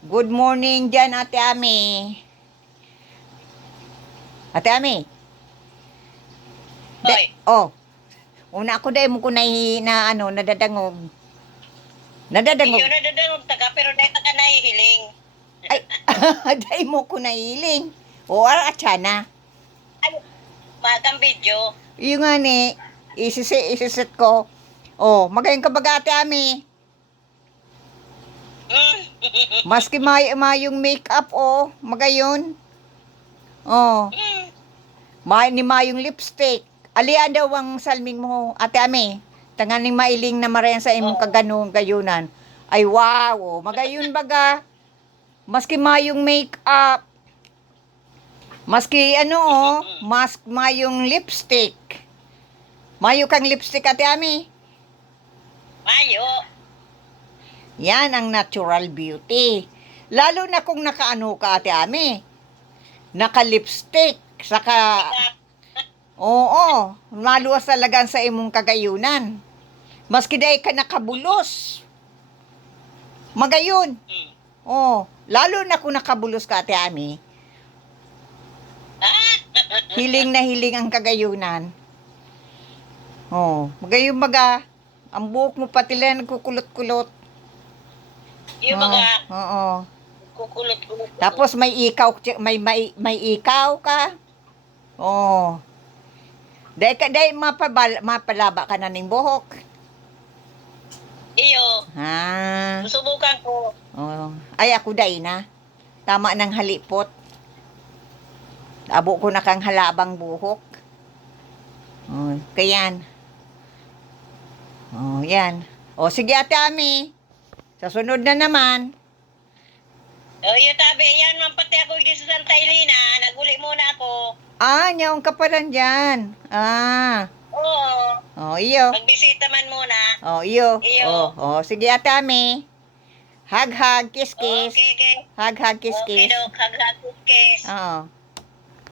Good morning dyan, Ate Ami. Ate Ami. Hoy, Oh, una ako dahil mo ko na ano, nadadangog. Nadadangog. iyo na dadangog taga pero dahil taga nahihiling. Ay, dahil mo ko nahiling. O, atsana. Ay, magang video. Yung nga ni, isiset ko. Oh, magayon ka baga, Ate Ami. Mm. Maski mayong makeup, oh, magayon. Oh, ni mayong lipstick. Alian daw ang salming mo, Ate Ami. Tanganing mailing na marayan sa imong kaganong gayunan. Ay, wow, oh, magayon baga. Maski mayong makeup. Maski ano, oh, mayong lipstick. Mayo kang lipstick, Ate Ami. Mayo. Yan ang natural beauty. Lalo na kung nakaano ka, Ate Ami. Naka-lipstick. Saka, oo, maluwas talaga sa imong kagayunan. Maski dahil ka nakabulos. Magayon. Oh, lalo na kung nakabulos ka, Ate Ami. Hiling na hiling ang kagayunan. Oh, magayon baga. Ang buhok mo pati lang nagkukulot-kulot. Iyo mga Oo. kukulot-kulot. Tapos may may ikaw ka. Oh. Dahil mapalaba ka na ning buhok. Iyo. Ah. Susubukan ko. Oh. Ay ako dahil na. Tama ng halipot. Abo ko na kang halabang buhok. Oh, kayan. Oh, yan. Oh, sige Ate Ami. Sa sunod na naman. Oh, iyo tabi yan man pati ako di sa Santa Elena, naguli muna ako. Ah, nyaong ka pala dyan. Ah. Oo. Oh, iyo. Magbisita man muna. Oh, iyo. Iyo. Oh, sige Ate Ami. Hug, kiss, kiss. Okay, okay. Hug, kiss, Okay, kiss. dok. Hag-hag, kiss. Oo.